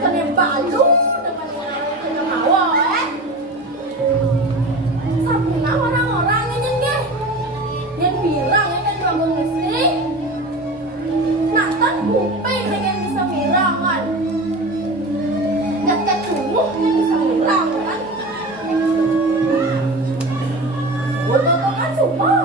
kena balu dengan orang kena bawa sabuna orang-orang yang deh yang bilang yang kan bangun listrik natan kuping yang bisa mirang kan nggak cumuh yang bisa mirang kan buat kan cuma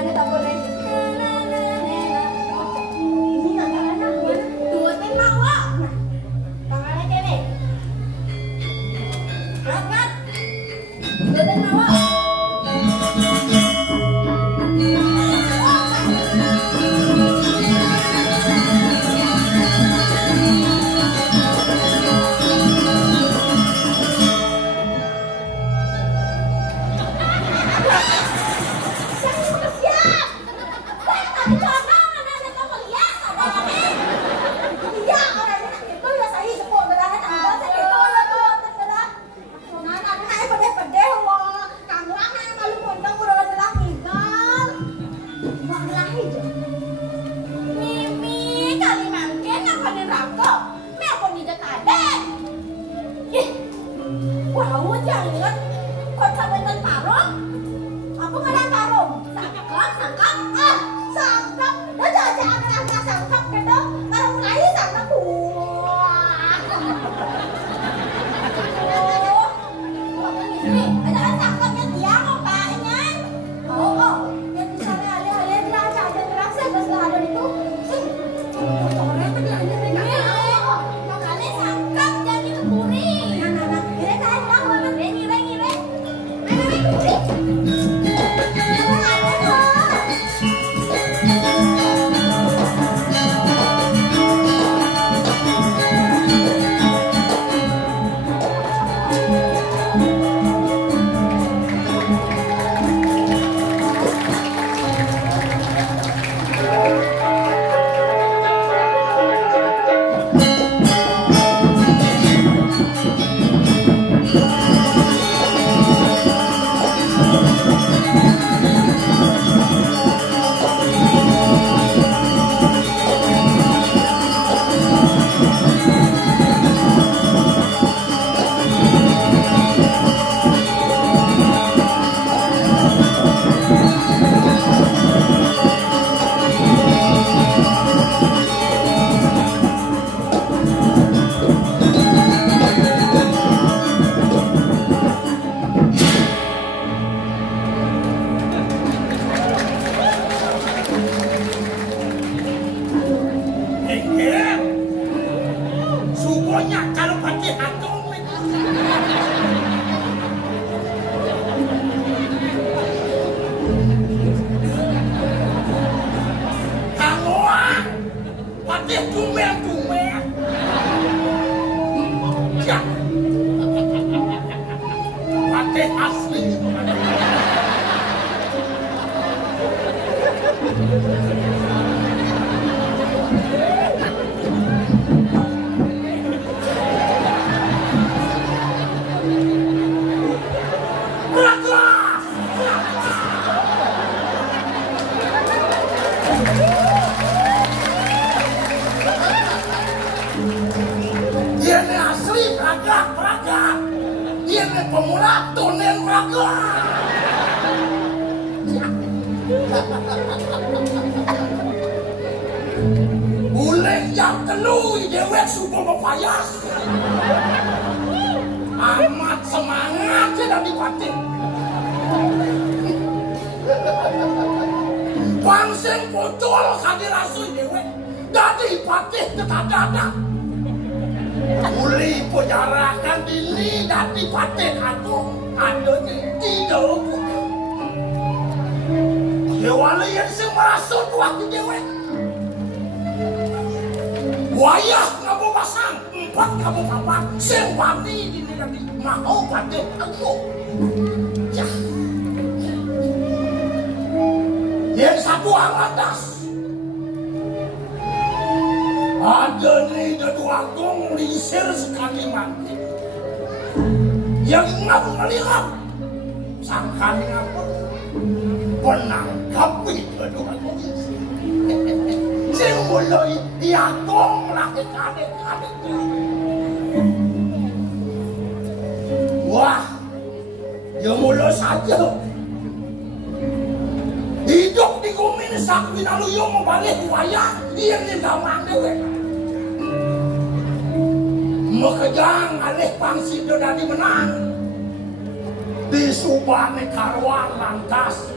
Mana tak boleh. Ini nggak enak mana? Dua tenang wak. Nah, tangannya kene. Berat. Dua tenang wak. Pemula tunen raga. Bulan yang telu dewek subuh mepayas. Amat semangat tidak dipatik. Pangsing pocol kadirasui dewek. Dadi patih tetadadak. Uli penjarakan dini dati paten aku adanya tidak pun. Dewala yang semerasut waktu dewek. Wayah kamu pasang 4 kamu papan sempati dini dati mau paten aku. Ya. Yang satu aradas. Ada nih dua gong lisir sekali mati. Yang ngap melihat sangkali apa penangkap itu dua gong. Sing mulai ya gong lagi kadek-kadek. Wah, ya mulai saja. Hidup di kumin sakti lalu yang mau balik wayang dia nindamang dewek. Mekejang alih pangsi do dadi menang. disubane karuan lantas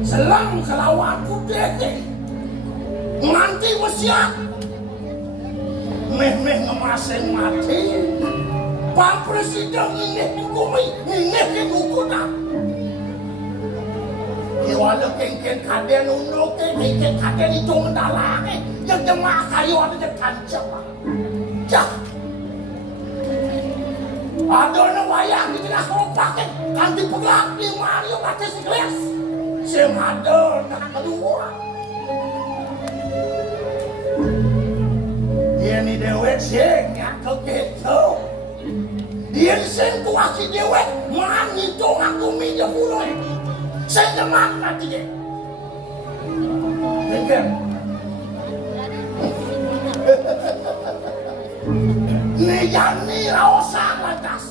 selang kelawan kudete nganti wesiat meh ngemaseng mati Pak Presiden ini hukumi ini hukuna iwala kengken kaden uno kengken kaden itu mendalangi yang jemaah kayu ada di kancam jah ada orang wayang di tengah pakai ganti pegak di Mario baca sekelas semada nak kedua dia ni dewek sing yang keketo dia sing kuasi dewek mani dong aku minyak mulai saya jemak nanti dia dengar ni jani raosan lantas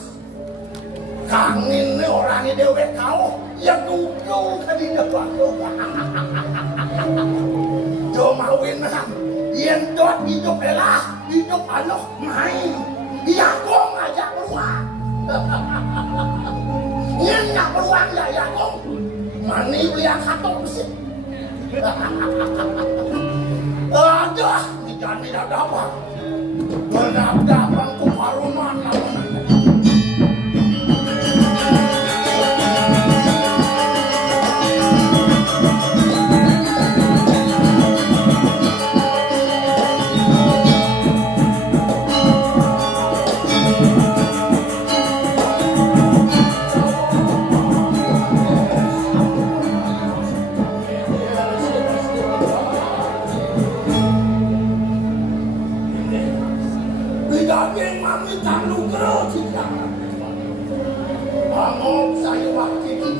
kangin ni orang ni dewek kau yang duduk di depan do mawinan yang dot hidup elah hidup anak main ya kong aja keluar yang nak keluar ya kong mani beli katong sih aduh ni jani dah dapat bangku paruman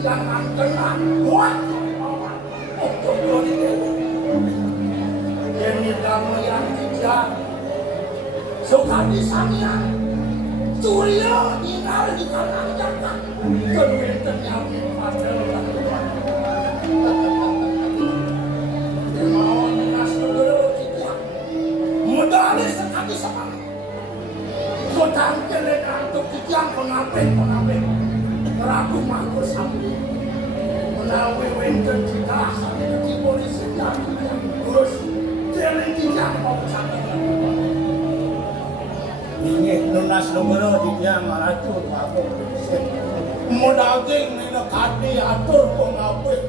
jangan tenang kuat ini kamu yang tidak suka disania curia inar di kanan jangan kedua ternyata pada mau dinas negara tidak modalnya sekali sama kota kelenan untuk kijang pengapen Rabu makhluk sambil menawi wenten kita sampai di polisi terus jalan tidak mau sampai ini lunas nomor dia maracun aku modalnya ini kaki atur pengapen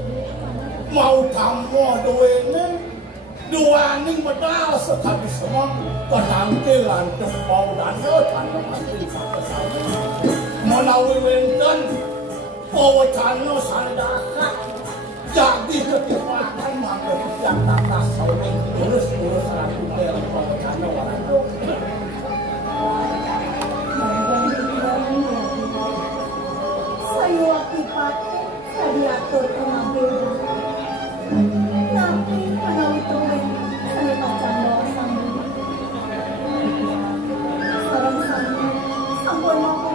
mau kamu dua ning medal sekali semua penampilan mau dan tanpa pasti sampai menawi wenten pawacana sandakan jadi ketiwakan maka yang atas saling urus ratu dalam pawacana warando saya wakipat saya diatur pengambilan tapi menawi tulen saya pacan bawa sambung sarang-sarang sampun mampu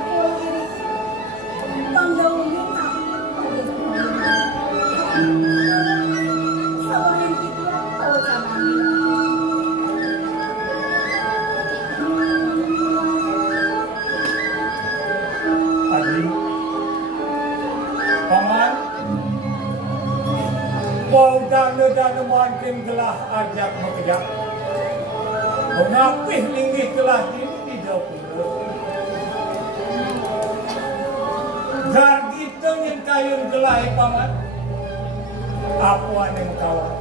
dana makin gelah ajak mekejak mengapih linggih gelah ini tidak perlu gar kita yang kayun gelah paman apa yang kawan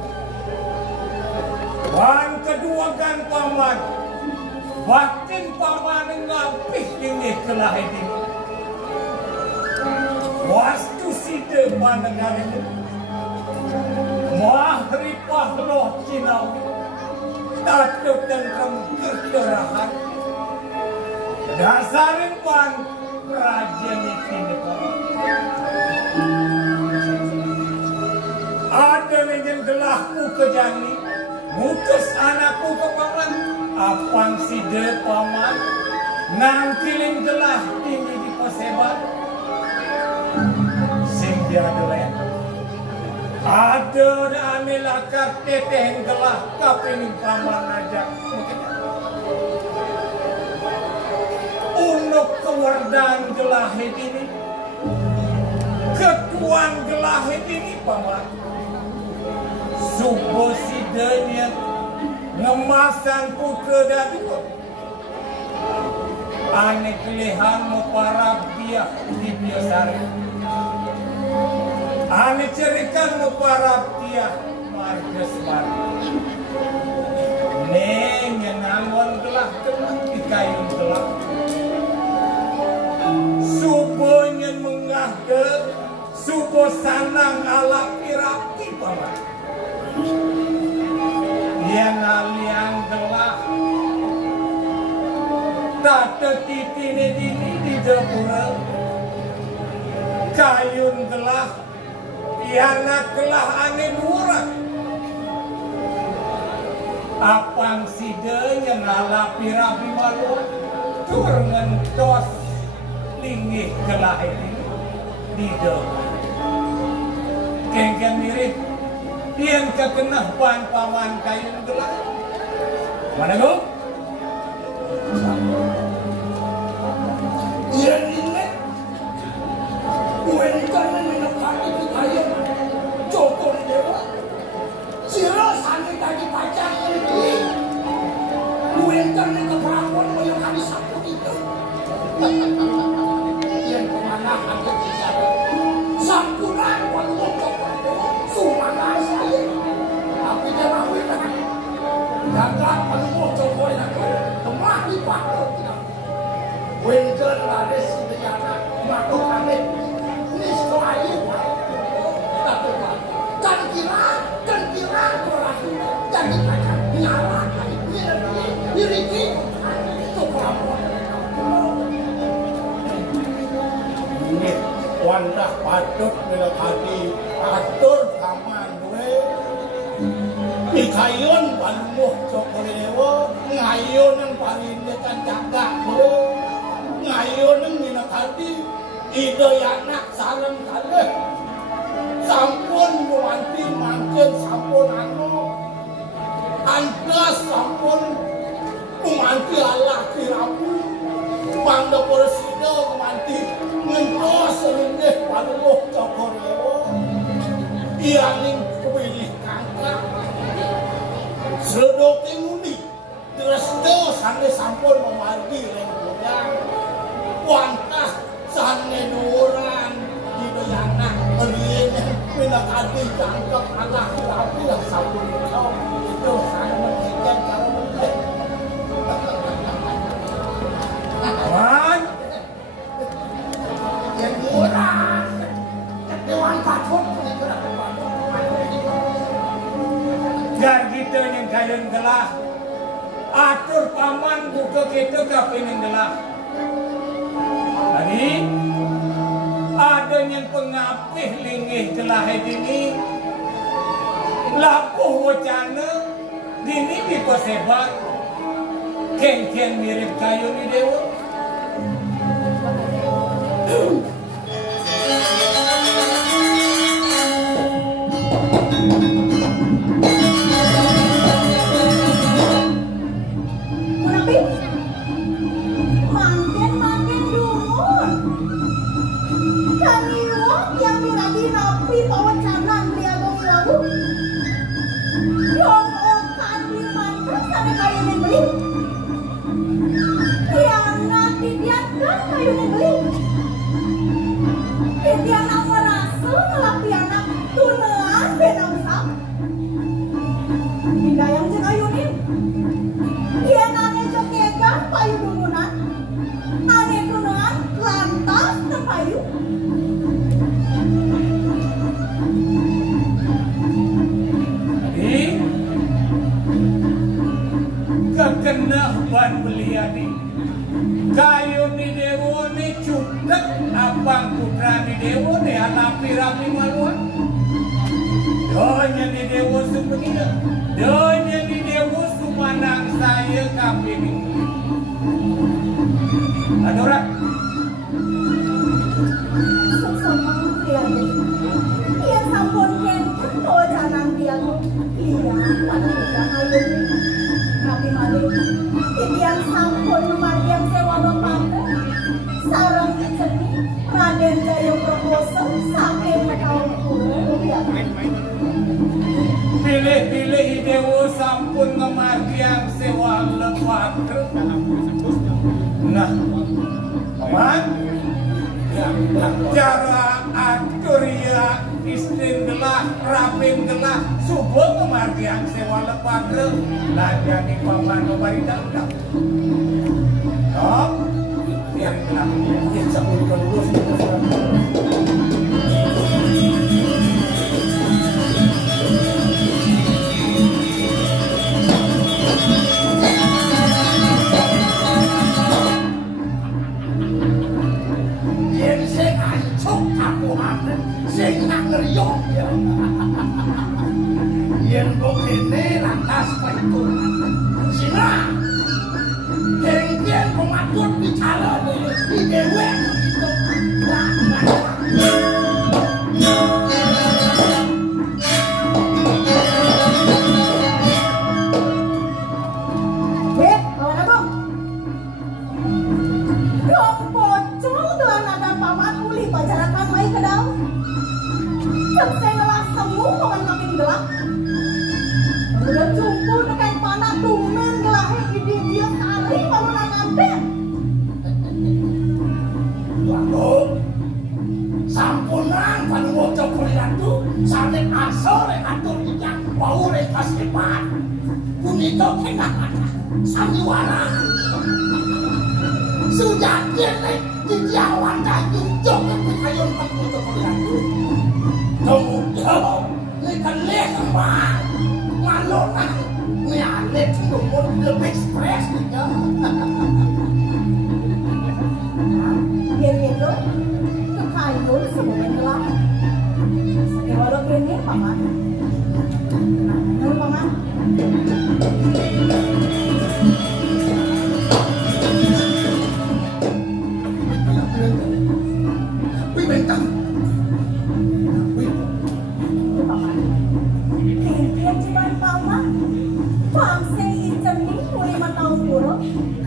wan kedua kan paman batin paman ngapih linggih gelah ini wastu sida pandengar itu Mahrifah roh Cina Tatuk dan kekerahan Dasarin pan Rajan ini Ada yang gelahku ke jani Mutus anakku ke paman Apang sida paman Nangkilin gelah ini di posebat Sing dia adalah ada amilakar teteh gelah kaping paman aja unuk kewardaan gelah ini ketuan gelah ini paman subuh sidanya ngemasan putra daduk ane kelihan para biak di biasari ane cerikan para biak marges marges neng nyenangon gelah di kayu gelah subuhnya mengahde subuh sanang ala pirapi paman yang aliang gelah tak tetitine dini di dapur kayun gelah yana gelah ane nurak apang sidenya nalapi rapi malu turengan tos linggih gelah ini di dapur kengken mirip yang kekenah paman kayun gelah mana go? Iya ini, bukan menepati kita Joko Dewa. Silasan tadi pacar ini, bukan keperluan yang kami sambut itu. Yang kemana ada kita? Sampuran waktu Joko Dewa, sumana saya. Tapi jangan lupa, jangan waktu Joko Dewa kemana waktu kita. Winter ada sebenarnya makhluk aneh ini setelah itu tapi kan kira berarti jadi macam nyala diri itu pelabuhan ini wandah patut bila tadi atur aman gue di kayun panuh Joko Dewa ngayun yang paling dekat jaga gue ngayon ng minakati ida yanak salam kale sampun muanti mangken sampun antas sampun muanti Allah kirapu pangda persida muanti ngentos serendeh panuh Joko Dewa ianing kepilih kangkang sedoki muni restu sange sampun memargi renggoyang wantas sange nuran di bayana berien minakati jangkep anak tapi yang sampun itu saya mengikat kalau mengikat Wan yang nuran dewan patut dan kita yang kayun gelah atur paman buka kita kapinin gelah tadi ada yang pengapih linggih gelah ini lapuh wacana dini dipasebat ken mirip kayu di dewa makin dulu kami yang miragi napi pawacanan dia lagu yang okan di mantan sana kayu beli yang nanti dia kan kayu beli dia nak merasa ngelapi anak tunaan benang sak tidak yang cek kayu ini dia nane cokekan payu dumunan ane tunaan lantas tepayu kekena ban beliadi kayu di dewa ni cukup abang putra di dewa ni alapi rapi maluan doanya di dewa sebenarnya doanya di dewa sumanang saya kambing adorak sama dia yang sampun kenten pawacanan dia iya pada udah kayu tapi malu yang sampun yang sewa bapak sarang cernih Raden Jaya Prabowo saking tahun kuliah. Pilih-pilih idewo sampun ngemargiang sewa lepat. Nah, paman, cara atur ya istri gelah, rapin gelah, subuh ngemargiang sewa lepat. Lajani paman memarita udah. Oh, biar gelah. Ya, sampai dulu. Sing nak ngeriok ya. Yen kok kene lantas paiku. Sina. Kengken kok ngatur bicara di dewek gitu. Udah cukup dengan panah tumen gelahe di dia kali mau nangambe. Lalu sampunan panu waca kuliatu sanek asore atur iki wau rek kaskepan. Punika kenapa sandiwara. Sudah kene dijawan kayu jok pitayon panu waca kuliatu. Kemudian lekan kembang. Malonan ni anet nomor lebih express gitu. Dia itu kekayun sebelum gelap. Walau ini paman. Nah, paman. Wih bentang.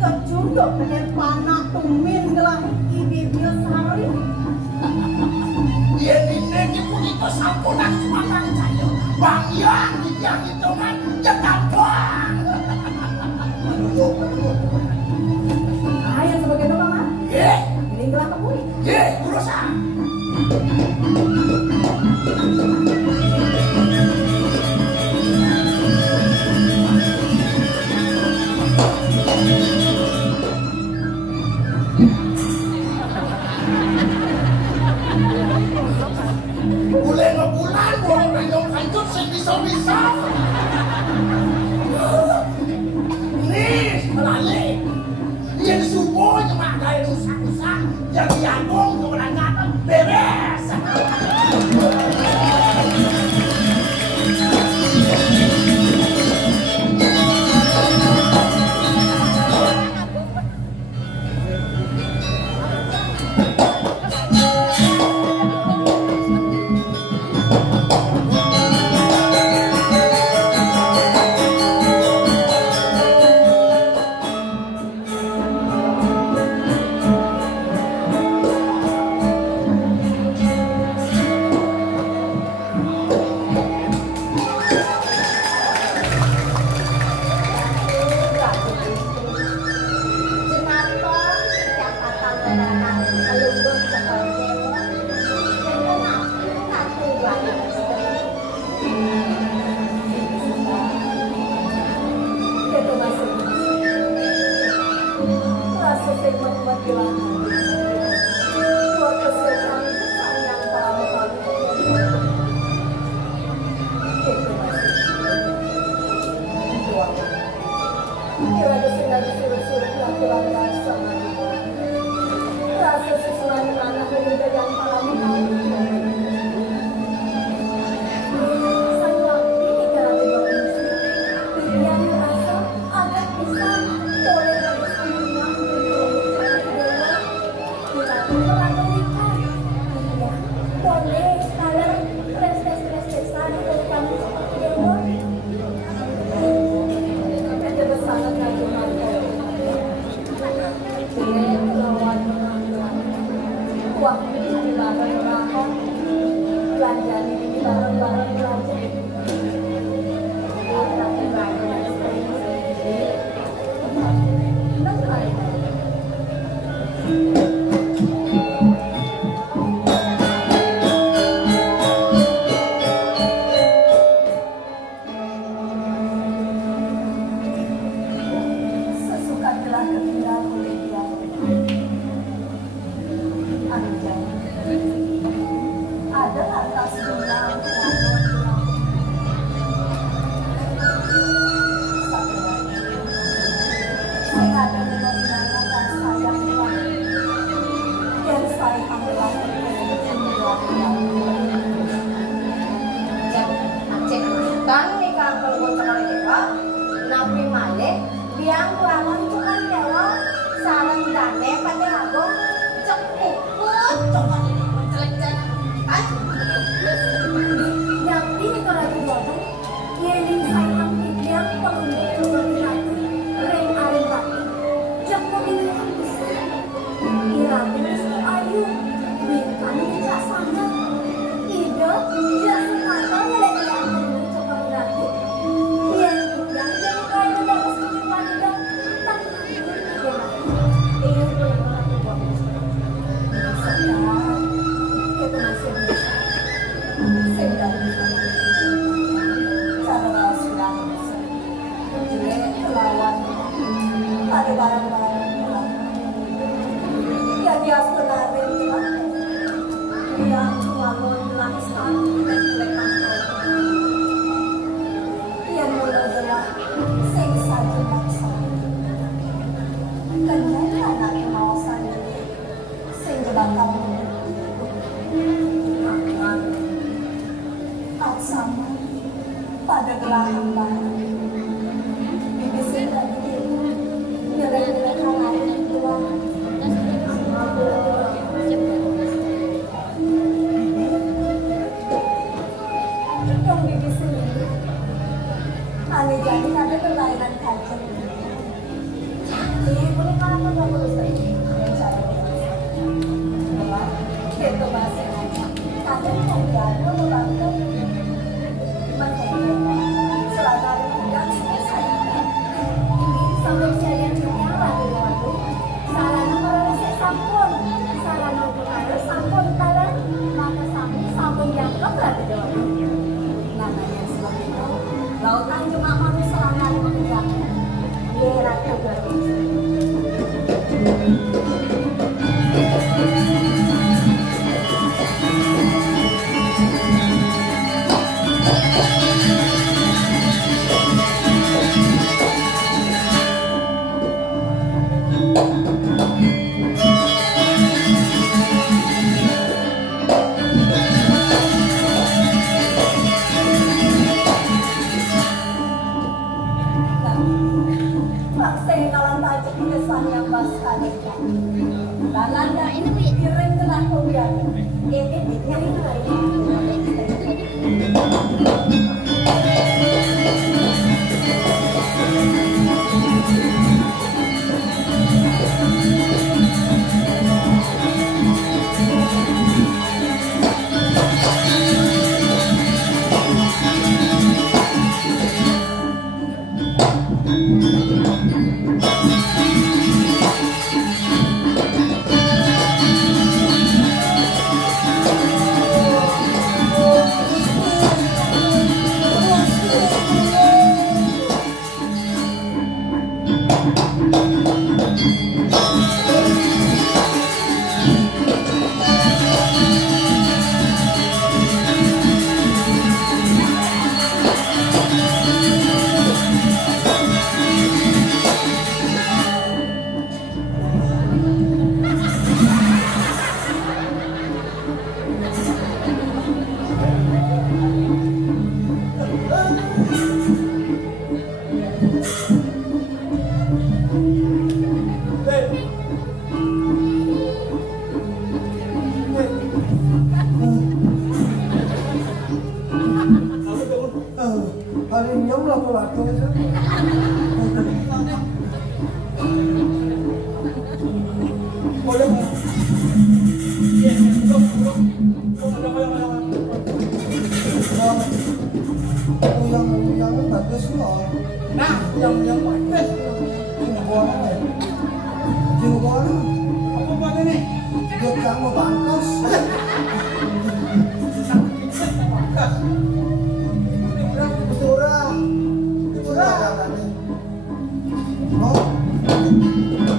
Kecunduk dengan panah tumin gelah ibibnya sehari. Dia ini punika sampunan semangat saya. Bang yang dia hitungan jetampang. Ayah sebagai doa mah. Ye, Ini gelah kebuli. ye, urusan. Bulan wong rayong kancut sing bisa-bisa. Nih, lali. Yen subuh nyemak gawe rusak-rusak, jadi agung keberangkatan beres. Wah, tertinggal oleh dia. Anjay, ada lantas tinggal saya ada mengenalkan saya pulang dan saya ambillah cek tan nih kalau bocah kali dewa nabi malek biang lawan cuman dewa sarang dane pada lagu cepuk coba ini mencelek kan yang ini kalau dibuat ini sayang yang pengunjung coba diratu reng areng batu cepuk ini yang besar irabu ayu bintang tidak sama ide jelas mata mulai yang coba diratu yang yang jadi kain dalam sini wanita tak ini benar-benar buat sedang kita masih bisa sedang cara sudah jelek lawan ada barang-barang yang dia sebenarnya dia bangun langsung lekan yang mulai sing saja maksa kenyanya anak kawasan sing bakal sama pada belahan bahan BBC lagi nilai-nilai halal tua yang BBC ini aneh jadi ada kelainan kaca ini boleh kalau nggak boleh sering cara itu bahasa ada yang jago membantu sampai saya nyala di waktu sarana orang saya sampun sarana pengaruh sampun talan maka sampun yang keberat di waktu namanya seperti itu lautan cuma manusia sarana di mengejar gerak keberat No.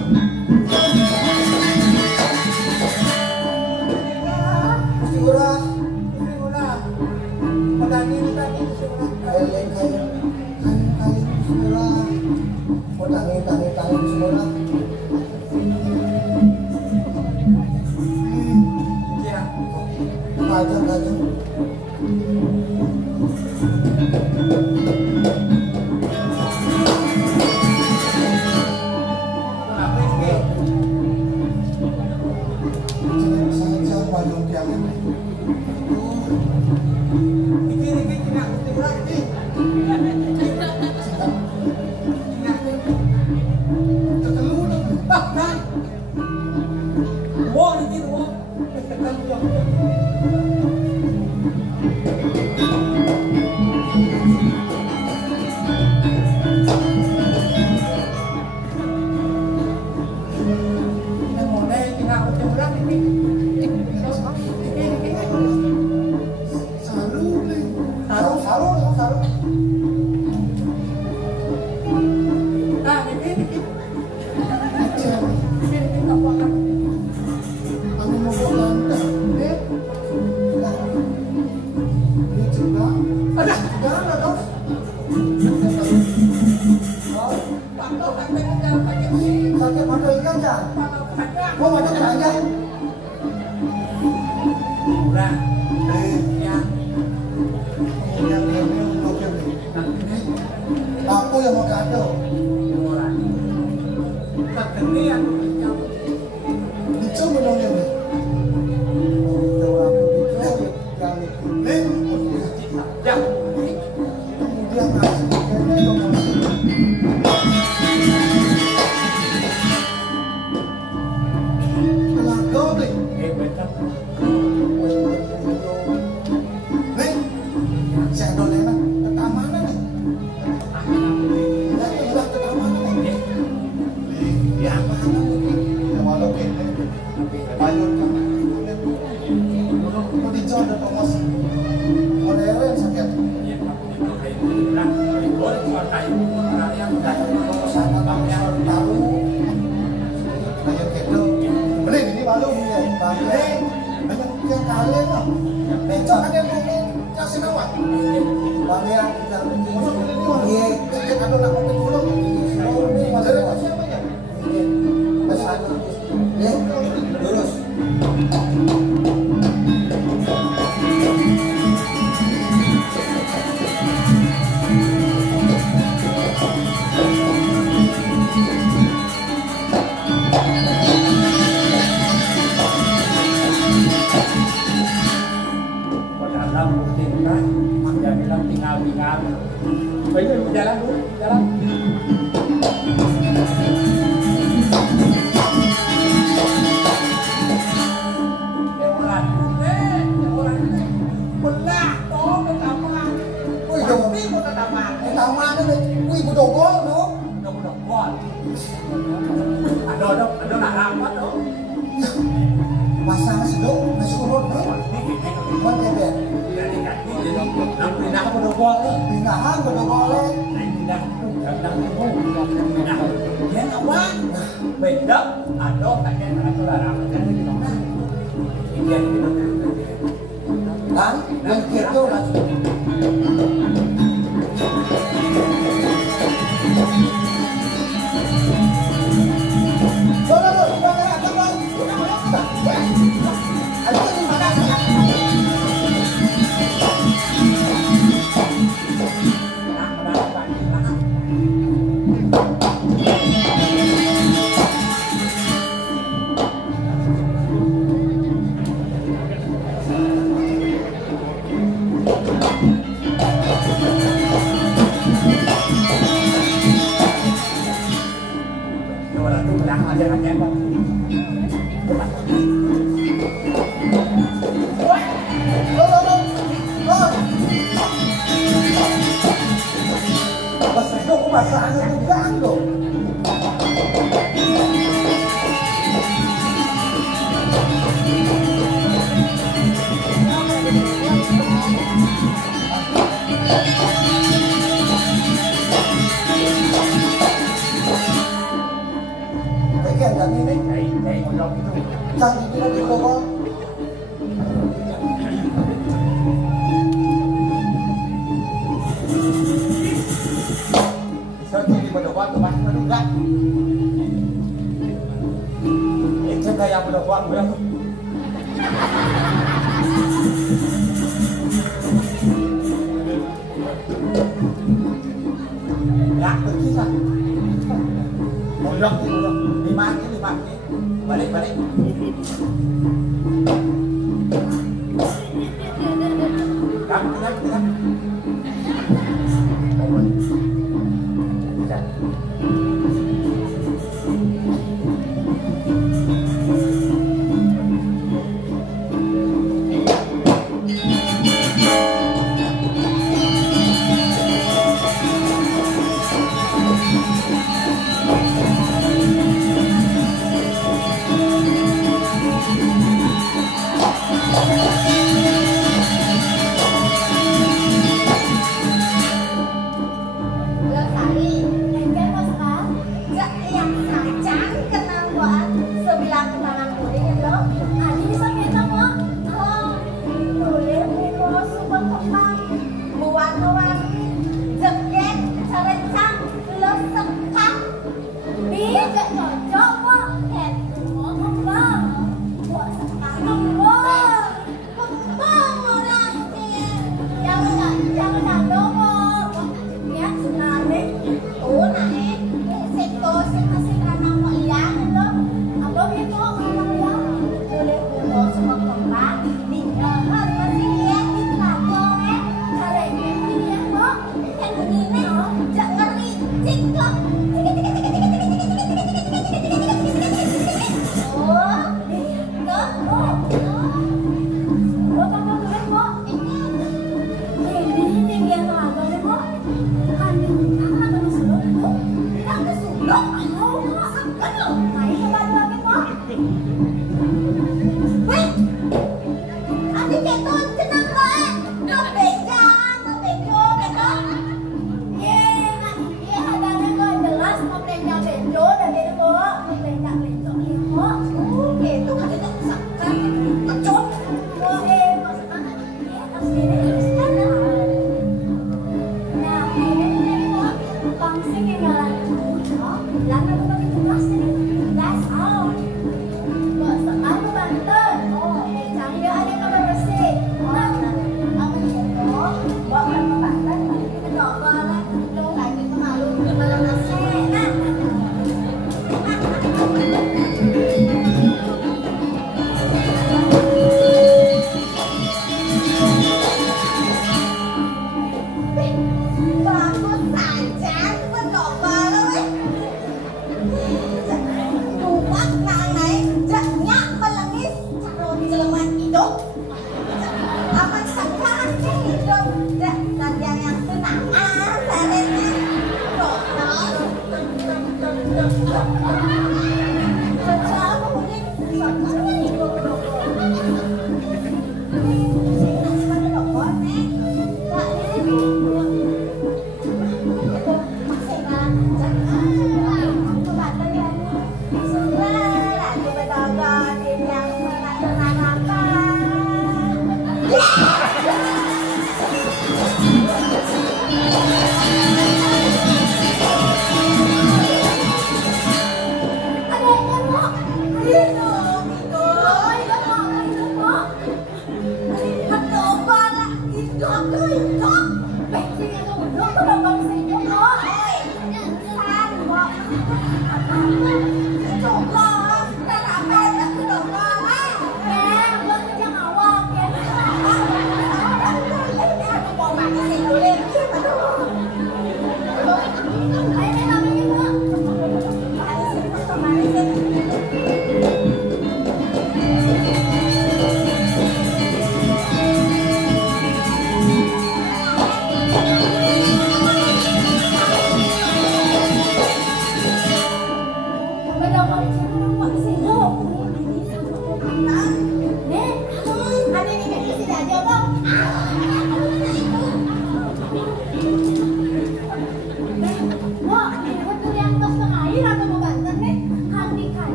aja. Gua makan aja. Udah. Ya. Yang ini mungkin nih. Aku yang mau kado. Kegedean. Itu menunggu nih. Ya. Kemudian kasih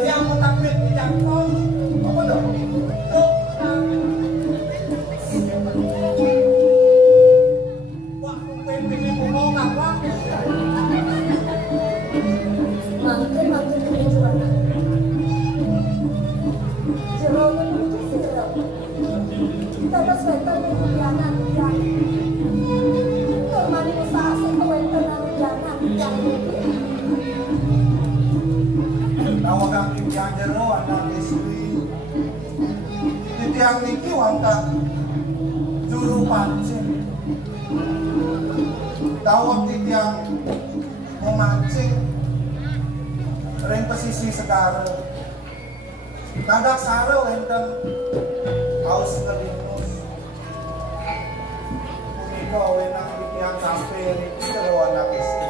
Yang mau tampil di jangkau, apa dong? Dados wenten kemudianan yang turmani usaha sing wenten kemudianan yang Nawagang titiang jero anak istri. Titiang niki wonten juru pancing. Tawang titiang memancing ring pesisi segara. Kadak sare wonten haus kelinus. Punika wenang titiang sampai niki jero anak istri.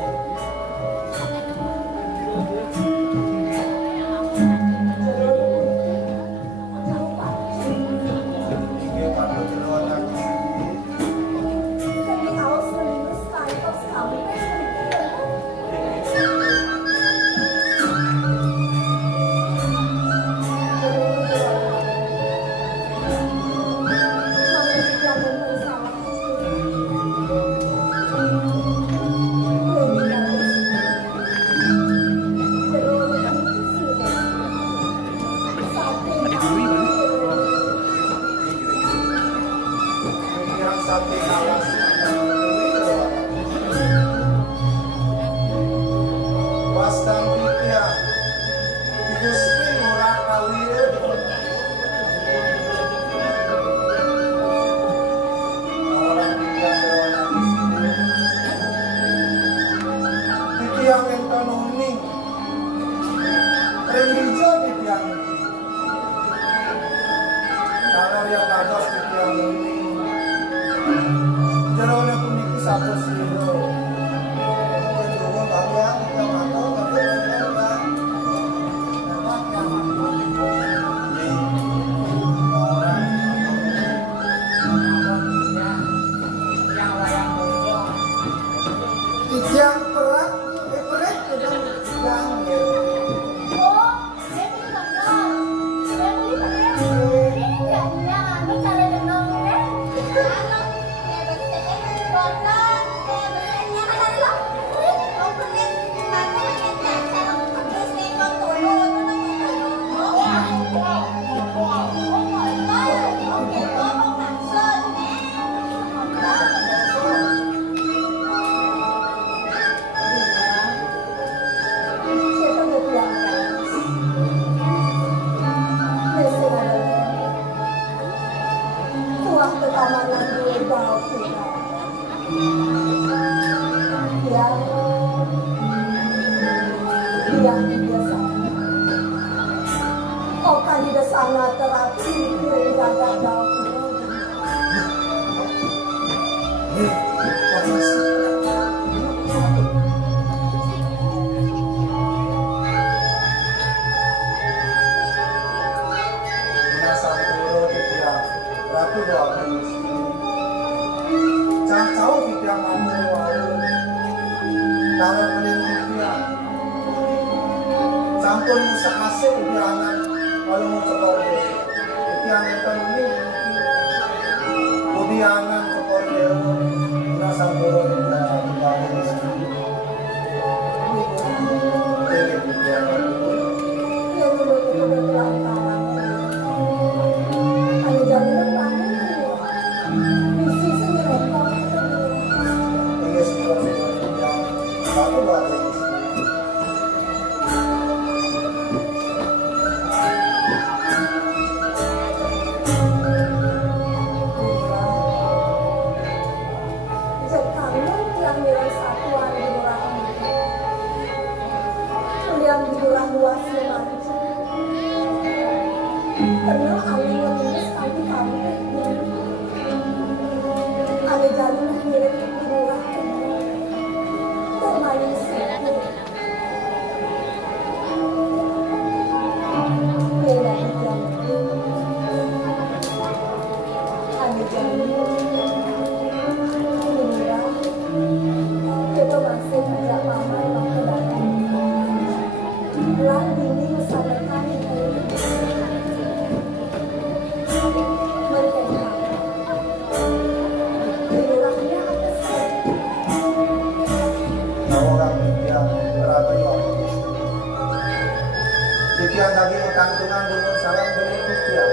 Titiang daging kantungan dulu salam bentuk ya.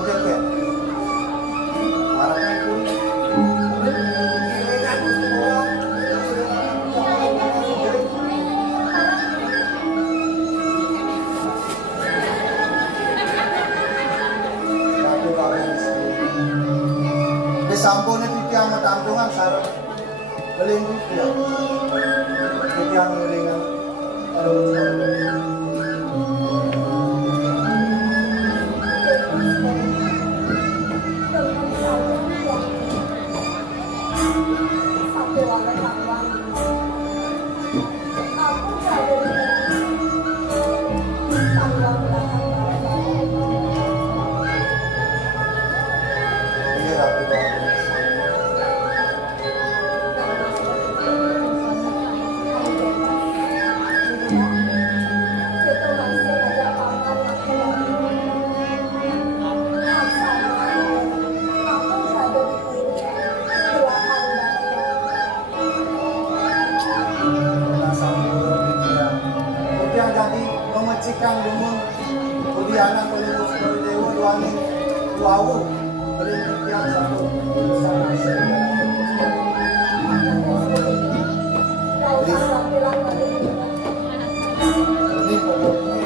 Mungkin sampune titiang tanggungan sareng beling titiang. Titiang ngiringan. Kang demung kudiana pelurus dari dewa duani wawu beling titiang satu sama ini pokoknya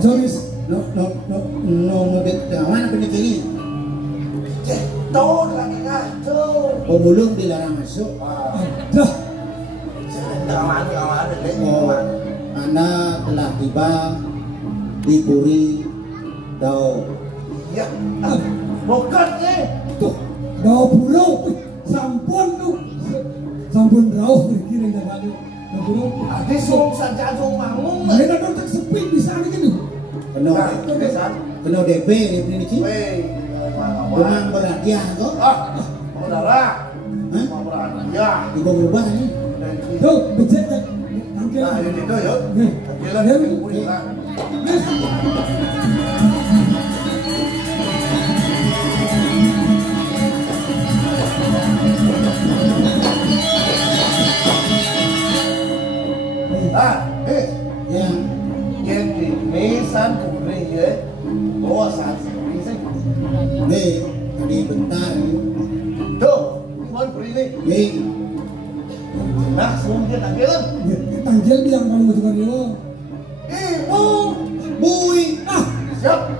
Joris, no, mana pendekini? Cetot lagi ngaco. Pemulung dilarang masuk. Dah. Anda telah tiba di Puri Dao. Iya. Bukan Tuh, Dao Puro. Sampun tuh. Sampun Dao kiring dah balik. Dao Puro. Ade song saja song mangung. Mereka dorong sepi di sana gitu. Kena DP ini cik. Memang berhadiah kok. Mau darah. Mau berhadiah. Ibu berubah ni. Tuh, becek tak? Nah, ini tu yuk. Jalan ke Puri lah. Yang jadi mesan Puri ya. Bawa saat Puri sih. tadi bentar. Tuh, gimana Puri ni? Nah, sungguh tanggilan. Tanggil bilang kamu juga dia. Ibu, Bui. siap.